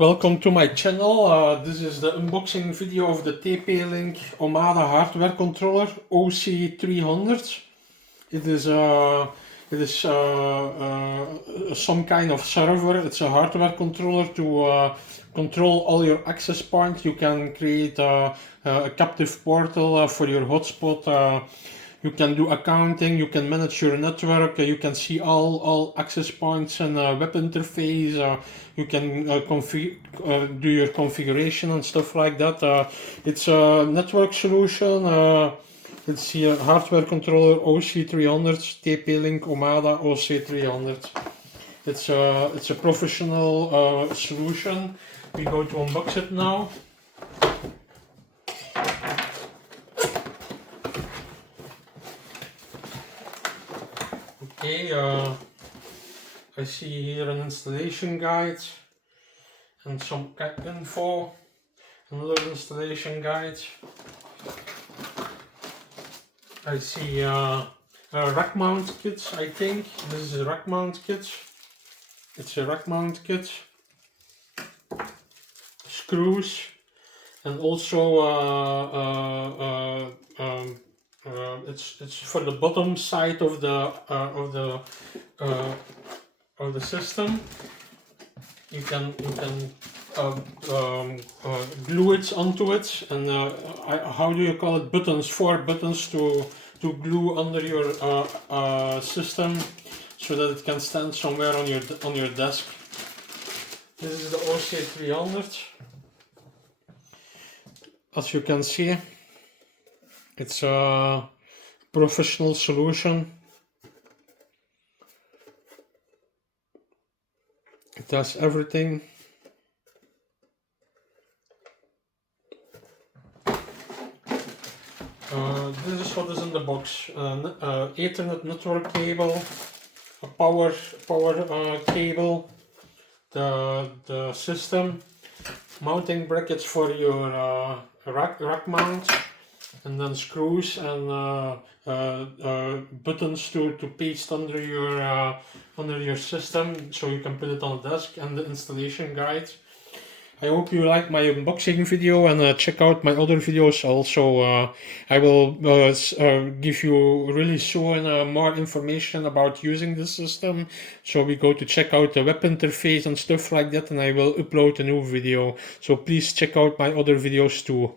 Welcome to my channel. This is the unboxing video of the TP-Link Omada hardware controller oc300. It is some kind of server. It's a hardware controller to control all your access points. You can create a captive portal for your hotspot. You can do accounting, you can manage your network, you can see all access points and web interface, you can do your configuration and stuff like that. It's a network solution. It's a hardware controller oc300, TP-Link Omada oc300. It's a professional solution. We go to unbox it now. Okay, I see here an installation guide and some CAD info, another installation guide. I see rack mount kits, I think. This is a rack mount kit. It's a rack mount kit. Screws and also it's for the bottom side of the system. You can glue it onto it, and how do you call it? Buttons, 4 buttons to glue under your system, so that it can stand somewhere on your desk. This is the oc300. As you can see, it's a professional solution. It does everything. This is what is in the box. Ethernet network cable, a power cable, the system, mounting brackets for your rack mount, and then screws and buttons to paste under your system, so you can put it on the desk, and the installation guide. I hope you like my unboxing video, and check out my other videos also. I will give you really soon more information about using the system, so we go to check out the web interface and stuff like that, and I will upload a new video, so please check out my other videos too.